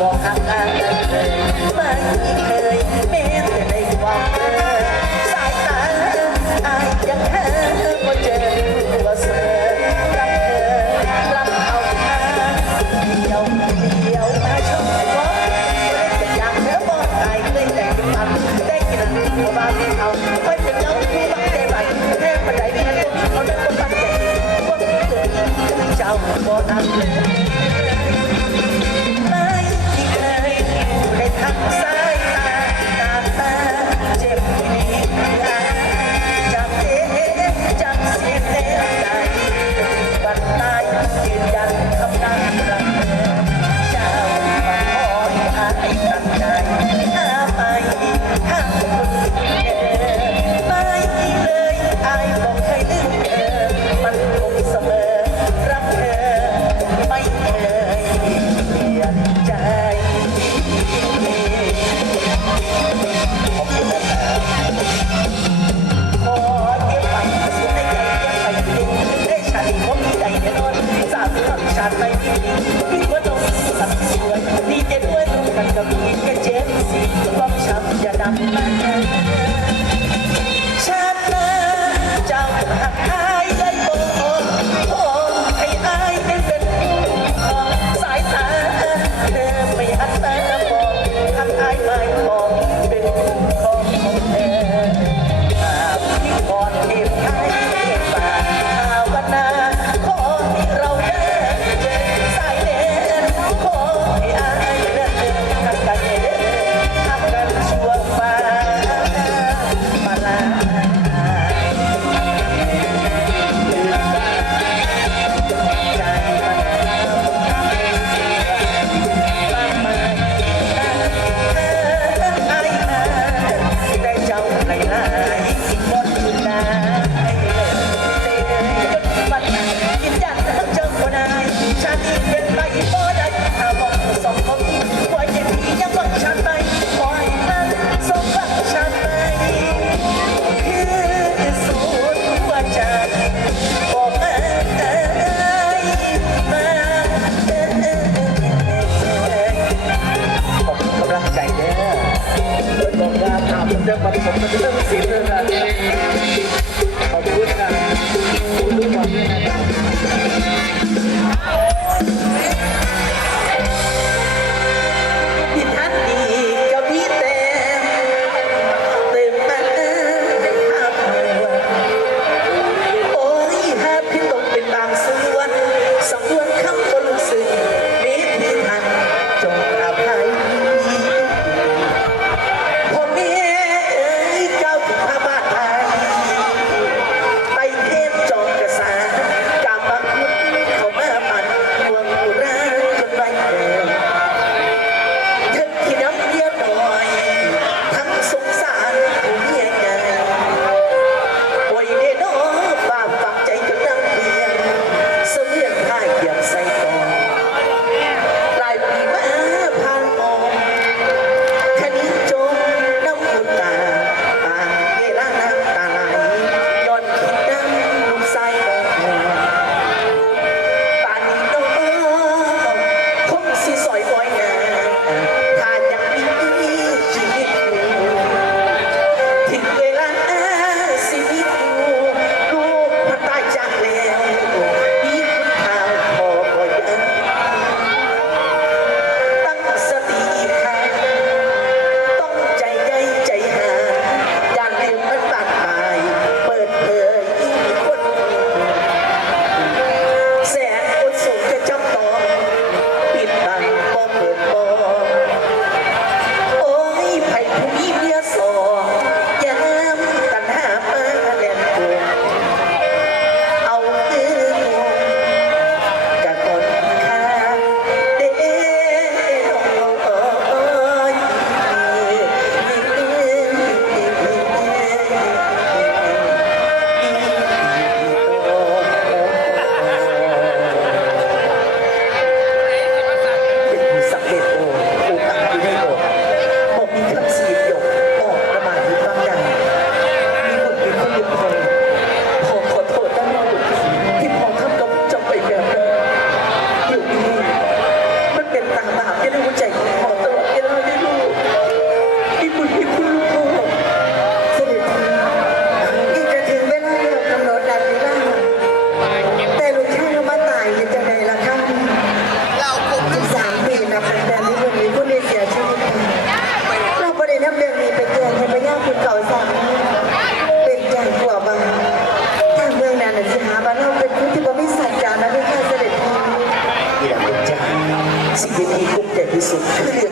บอกกัอ่านเลยไม่เคยแม้แต่ในความเธอสายตาอายยังเธอว่เจอว่าเสอรักเธอรักเอาหน้เดียวเดียวอาชอบอกแต่ยากเธอบอกตายเลยแต่ตัดได้กินหัวบ้านาไม่เป็นเจ้าผู้บังเทบันแทบปัจจัยเพียเขาได้ตัวปัจจัยพวกนี้เกิดเจ้าบอก I'm back. สุ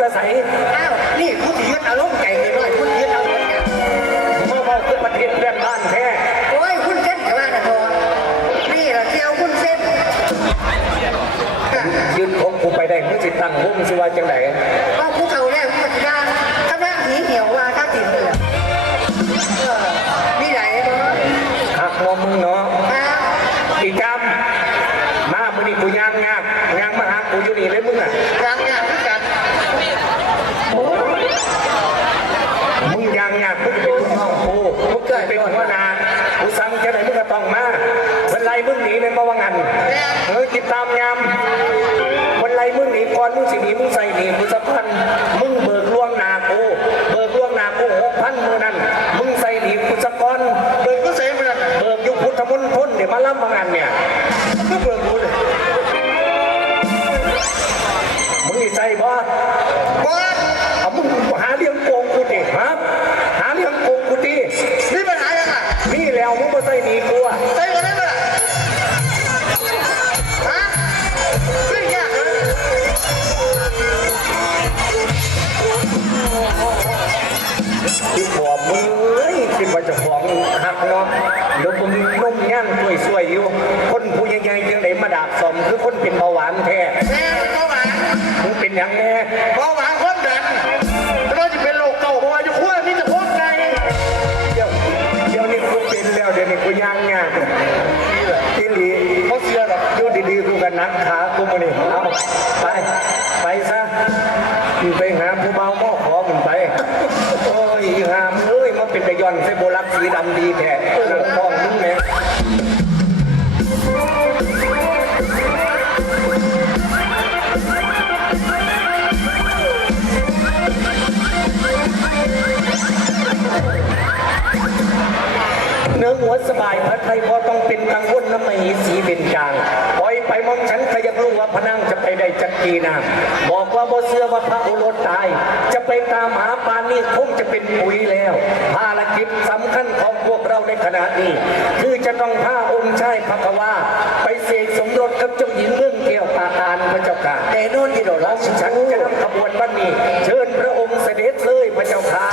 ขึ้นในห้อนมันจะใสอ้าว นี่ผู้ที่ยึดอารมณ์ใจเลยหน่อยกูสิยึดอารมณ์ใจเมื่อบอกคือประเทศเพื่อนบ้านแท้โอ้ยคุณเส้นกับว่านะทอนี่ละเที่ยวคุณเส้นยึดของกูไปได้มึงสิตั้งวงสิว่าจังไหน หนีเลยมาว่างัน เออติดตามยามวันไรมึงหนีก่อนมึงสิหนีมึงใส่หนีกูสักพันมึงเบิกล่วงหนากูเบิกล่วงหนากูหกพันมือนั้นมึงใส่หนีกูสักก้อนเบิกกูใส่ไปแล้วเบิกอยุคพุทธมนตรเดี๋ยวมาล่ำมางันเนี่ยก็เบิกกูเลยมึงนี่ใส่บ่บอ คือคนเป็นเบาหวานแท้แม่เบาหวานมึงเป็นหยังแน่เบาหวานความดันเราจะเป็นโรคเก่าเพราะว่าอยู่ขั้วนี่จะพบไงเดี๋ยวเดี๋ยวนี้กูเป็นแล้วเดี๋ยวนี้กูย่างงานที่หลีเขาเสียหรอกอยู่ดีๆกูกันนักขากูมานี่เอาไปไปซะมึงไปหาผู้เบาหม้อขอมึงไปโอ้ยหามเอ้ยมาเป็นตะยอนใส่โบลักสีดำดีแท้หลังท้องมึงแหม่ ต้องเป็นกังวลน้ำไม่สีเป็นจางปล่อยไปมองฉันขยับรู้ว่าพนังจะไปได้จักกีนางบอกว่าบ่เสื้อว่าพระโอรสตาย จะไปตามหาปานนี้คงจะเป็นปุ๋ยแล้วภารกิจสำคัญของพวกเราในขณะนี้ คือจะต้องพาองค์ชายพระกวาไปเสกสมรสกับเจ้าหญิงเมืองเกี่ยวตาการพระเจ้าค่ะแต่โน่นที่เราเราฉันจะนำขบวนวันนี้ เชิญพระองค์เสด็จเลยพระเจ้าค่ะ